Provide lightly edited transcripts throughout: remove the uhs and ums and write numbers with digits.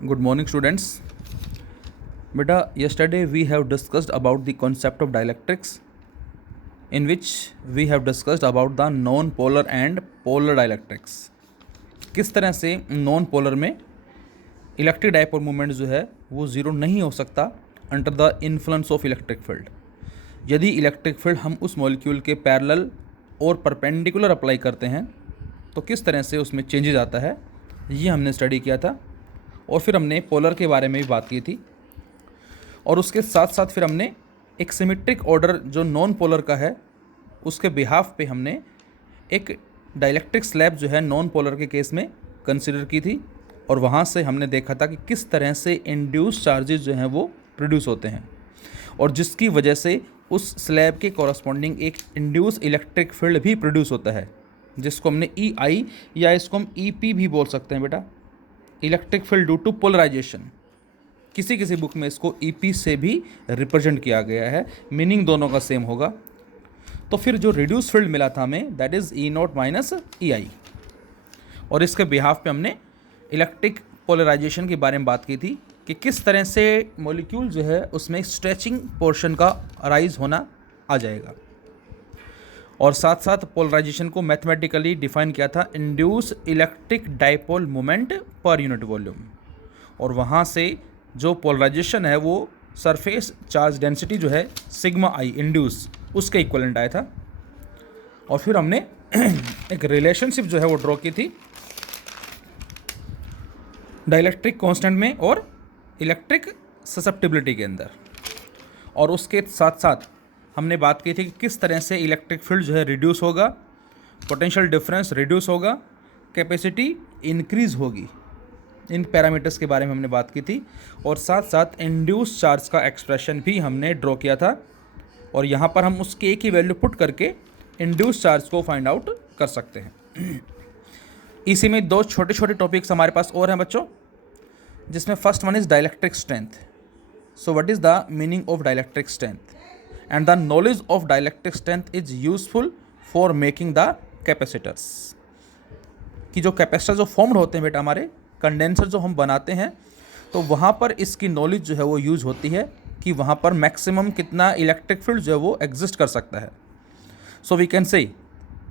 Good morning, students. Beta, yesterday we have discussed about the concept of dielectrics, in which we have discussed about the non-polar and polar dielectrics. किस तरह से non polar में electric dipole movement जो है वो zero नहीं हो सकता under the influence of electric field. यदि इलेक्ट्रिक फील्ड हम उस मॉलिक्यूल के पैरेलल और परपेंडिकुलर अप्लाई करते हैं तो किस तरह से उसमें चेंजेस आता है, ये हमने स्टडी किया था। और फिर हमने पोलर के बारे में भी बात की थी, और उसके साथ साथ फिर हमने एक सिमेट्रिक ऑर्डर जो नॉन पोलर का है उसके बिहाफ पे हमने एक डाइलेक्ट्रिक स्लैब जो है नॉन पोलर के केस में कंसिडर की थी, और वहाँ से हमने देखा था कि किस तरह से इंड्यूस चार्जेस जो हैं वो प्रोड्यूस होते हैं, और जिसकी वजह से उस स्लैब के कॉरस्पॉन्डिंग एक इंड्यूस इलेक्ट्रिक फील्ड भी प्रोड्यूस होता है, जिसको हमने EI या इसको हम EP भी बोल सकते हैं बेटा, electric field due to polarisation. किसी किसी बुक में इसको EP से भी रिप्रेजेंट किया गया है, मीनिंग दोनों का सेम होगा। तो फिर जो रिड्यूस फील्ड मिला था हमें, that is E0 minus EI, और इसके बिहाफ पे हमने इलेक्ट्रिक पोलराइजेशन के बारे में बात की थी कि किस तरह से मॉलिक्यूल जो है उसमें स्ट्रेचिंग पोर्शन का राइज होना आ जाएगा, और साथ साथ पोलराइजेशन को मैथमेटिकली डिफाइन किया था induce electric dipole moment per unit volume, और वहाँ से जो पोलराइजेशन है वो सरफेस चार्ज डेंसिटी जो है सिग्मा I इंड्यूस उसके इक्वलेंट आया था। और फिर हमने एक रिलेशनशिप जो है वो ड्रॉ की थी डाइलेक्ट्रिक कांस्टेंट में और इलेक्ट्रिक ससेप्टिबिलिटी के अंदर, और उसके साथ साथ हमने बात की थी कि किस तरह से इलेक्ट्रिक फील्ड जो है रिड्यूस होगा, पोटेंशियल डिफरेंस रिड्यूस होगा, कैपेसिटी इंक्रीज होगी। इन पैरामीटर्स के बारे में हमने बात की थी, और साथ साथ इंड्यूस चार्ज का एक्सप्रेशन भी हमने ड्रॉ किया था, और यहाँ पर हम उसके एक ही वैल्यू पुट करके इंड्यूस चार्ज को फाइंड आउट कर सकते हैं। इसी में दो छोटे छोटे टॉपिक्स हमारे पास और हैं बच्चों, जिसमें first one is dielectric strength. So what is the meaning of dielectric strength, and the knowledge of dielectric strength is useful for making the capacitors. कि जो कैपेसिटर जो फॉर्म्ड होते हैं बेटा, हमारे कंडेंसर जो हम बनाते हैं, तो वहाँ पर इसकी नॉलेज जो है वो यूज होती है कि वहाँ पर मैक्सिमम कितना इलेक्ट्रिक फील्ड जो है वो एग्जिस्ट कर सकता है। So we can say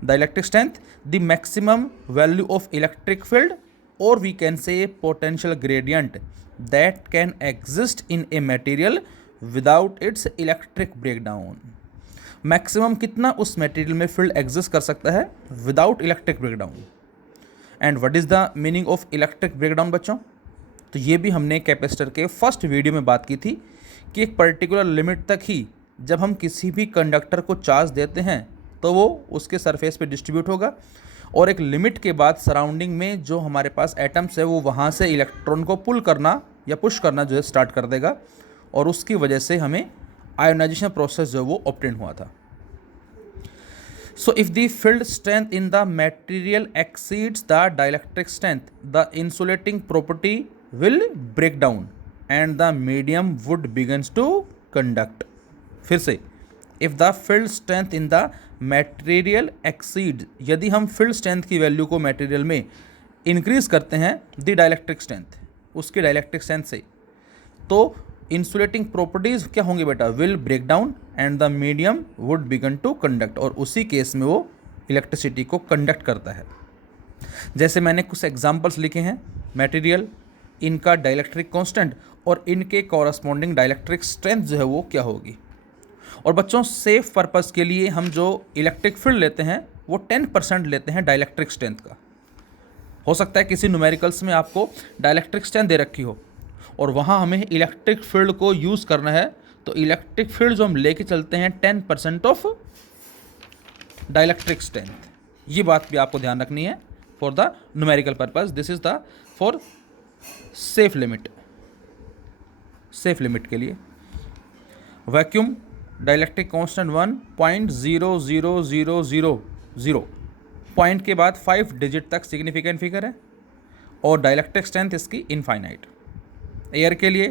the electric strength the maximum value of electric field, और we can say potential gradient that can exist in a material without its electric breakdown. Maximum कितना उस material में field exist कर सकता है without electric breakdown. And what is the meaning of electric breakdown बच्चों, तो ये भी हमने कैपेसिटर के फर्स्ट वीडियो में बात की थी कि एक पर्टिकुलर लिमिट तक ही जब हम किसी भी कंडक्टर को चार्ज देते हैं तो वो उसके सरफेस पे डिस्ट्रीब्यूट होगा, और एक लिमिट के बाद सराउंडिंग में जो हमारे पास एटम्स है वो वहाँ से इलेक्ट्रॉन को पुल करना या पुश करना जो है स्टार्ट कर देगा, और उसकी वजह से हमें आयोनाइजेशन प्रोसेस जो है वो ऑब्टेन हुआ था। So if the field strength in the material exceeds the dielectric strength, the insulating property will break down and the medium would begins to conduct. फिर से, if the field strength in the material exceeds, यदि हम field strength की value को material में increase करते हैं the dielectric strength, उसकी dielectric strength से, तो इंसुलेटिंग प्रॉपर्टीज क्या होंगे बेटा, will break down and the medium would begin to conduct, और उसी केस में वो इलेक्ट्रिसिटी को कंडक्ट करता है। जैसे मैंने कुछ एग्जांपल्स लिखे हैं, मटेरियल, इनका डाइलेक्ट्रिक कांस्टेंट और इनके कॉरस्पॉन्डिंग डाइलेक्ट्रिक स्ट्रेंथ जो है वो क्या होगी। और बच्चों सेफ पर्पज़ के लिए हम जो इलेक्ट्रिक फील्ड लेते हैं वो 10% लेते हैं डाइलेक्ट्रिक स्ट्रेंथ का। हो सकता है किसी न्यूमेरिकल्स में आपको डाइलेक्ट्रिक स्ट्रेंथ दे रखी हो और वहाँ हमें इलेक्ट्रिक फील्ड को यूज़ करना है, तो इलेक्ट्रिक फील्ड जो हम लेके चलते हैं 10% ऑफ डाइलेक्ट्रिक स्ट्रेंथ। ये बात भी आपको ध्यान रखनी है for the numerical purpose. This is the for safe limit, safe limit के लिए। वैक्यूम डाइलेक्ट्रिक कांस्टेंट 1.00000, पॉइंट के बाद 5 डिजिट तक सिग्निफिकेंट फिगर है, और डाइलेक्ट्रिक स्ट्रेंथ इसकी इनफाइनाइट। एयर के लिए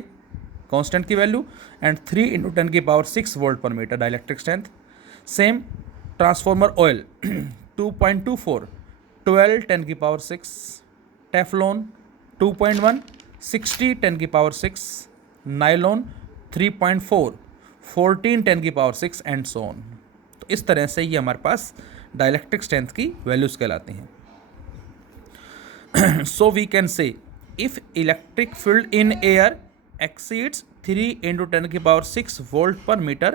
कांस्टेंट की वैल्यू एंड 3 × 10⁶ वोल्ट पर metre dielectric strength. Same transformer oil 2.24, 12 × 10⁶, Teflon 2.1, 60 10⁶, nylon 3.4, 14 10⁶ and so on. तो इस तरह से ये हमारे पास डाइलेक्ट्रिक स्ट्रेंथ की वैल्यूज़ कहलाती हैं। So we can say if electric field in air exceeds 3 × 10⁶ volt per meter,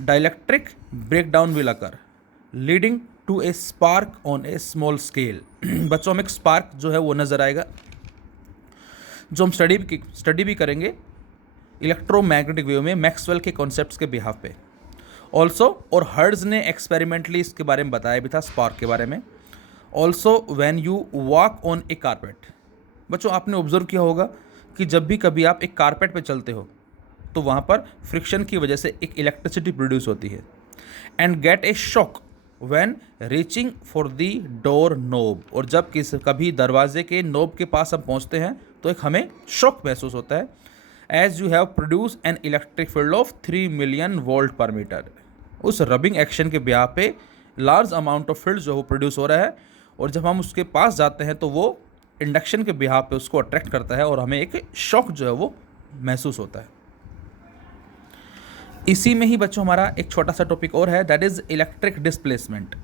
dielectric breakdown will occur, leading to a spark on a small scale। बच्चों में एक स्पार्क जो है वो नज़र आएगा, जो हम स्टडी भी करेंगे इलेक्ट्रोमैग्नेटिक वेव में मैक्सवेल के कॉन्सेप्ट्स के बिहाफ पे ऑल्सो। और हर्ट्ज ने एक्सपेरिमेंटली इसके बारे में बताया भी था, स्पार्क के बारे में। Also when you walk on A carpet, बच्चों आपने ऑब्जर्व किया होगा कि जब भी कभी आप एक कारपेट पे चलते हो तो वहाँ पर फ्रिक्शन की वजह से एक इलेक्ट्रिसिटी प्रोड्यूस होती है। And get a shock when reaching for the door knob, और जब कभी दरवाजे के नोब के पास हम पहुँचते हैं तो एक हमें शॉक महसूस होता है। As you have produce an electric field of 3 million volt per meter, उस रबिंग एक्शन के ब्याह पे लार्ज अमाउंट ऑफ फील्ड जो वो प्रोड्यूस हो रहा है, और जब हम उसके पास जाते हैं तो वो इंडक्शन के बिहाफ पे उसको अट्रैक्ट करता है और हमें एक शॉक जो है वो महसूस होता है। इसी में ही बच्चों हमारा एक छोटा सा टॉपिक और है, दैट इज इलेक्ट्रिक डिस्प्लेसमेंट।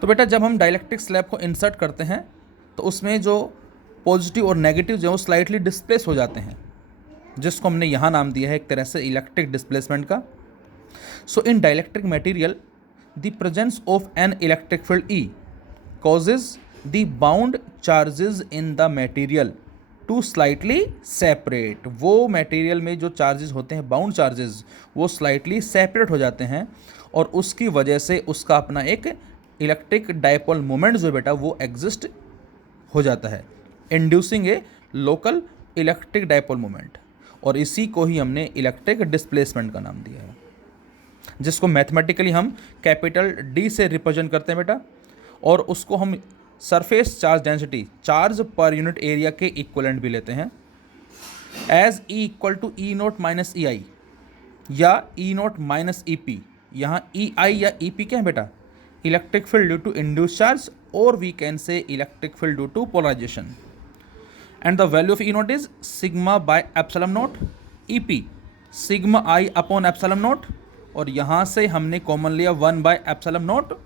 तो बेटा जब हम डाइलेक्ट्रिक स्लैब को इंसर्ट करते हैं तो उसमें जो पॉजिटिव और नेगेटिव जो है वो स्लाइटली डिस्प्लेस हो जाते हैं, जिसको हमने यहाँ नाम दिया है एक तरह से इलेक्ट्रिक डिस्प्लेसमेंट का। So in dielectric material the presence of an electric field E causes the bound charges in the material to slightly separate। वो मटेरियल में जो चार्जेस होते हैं, बाउंड चार्जेस, वो स्लाइटली सेपरेट हो जाते हैं और उसकी वजह से उसका अपना एक इलेक्ट्रिक डायपोल मोमेंट जो बेटा वो एग्जिस्ट हो जाता है, इंड्यूसिंग ए लोकल इलेक्ट्रिक डायपोल मोमेंट। और इसी को ही हमने इलेक्ट्रिक डिस्प्लेसमेंट का नाम दिया है, जिसको मैथमेटिकली हम कैपिटल D से रिप्रेजेंट करते हैं बेटा, और उसको हम surface charge density, charge per unit area के इक्वलेंट भी लेते हैं, एज E = E0 - EI या E0 - EP। यहाँ EI या EP क्या है बेटा? Electric field due to induce charge, और we can say electric field due to polarization. And the value of E0 is σ/ε0, EP σI/ε0, और यहाँ से हमने कॉमन लिया 1/ε0,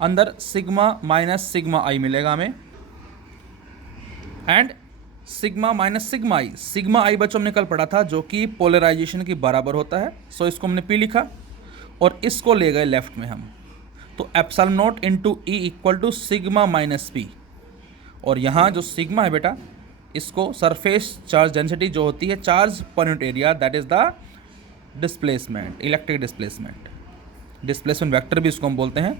अंदर सिग्मा माइनस सिग्मा आई मिलेगा हमें, एंड sigma minus sigma I. Sigma I बच्चों हमने कल पढ़ा था जो कि पोलराइजेशन के बराबर होता है, सो इसको हमने P लिखा और इसको ले गए लेफ्ट में हम, तो ε0 × E = सिग्मा माइनस P। और यहाँ जो सिग्मा है बेटा, इसको सरफेस चार्ज डेंसिटी जो होती है, charge per unit area, that is the displacement, electric displacement. Displacement vector भी इसको हम बोलते हैं,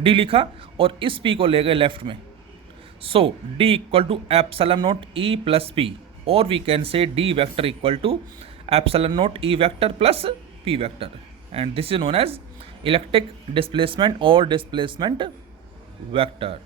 D लिखा और इस P को ले गए लेफ्ट में। सो D = ε0 E + P, और we can say D vector = ε0 E vector + P vector, and this is known as electric displacement और डिस्प्लेसमेंट वेक्टर।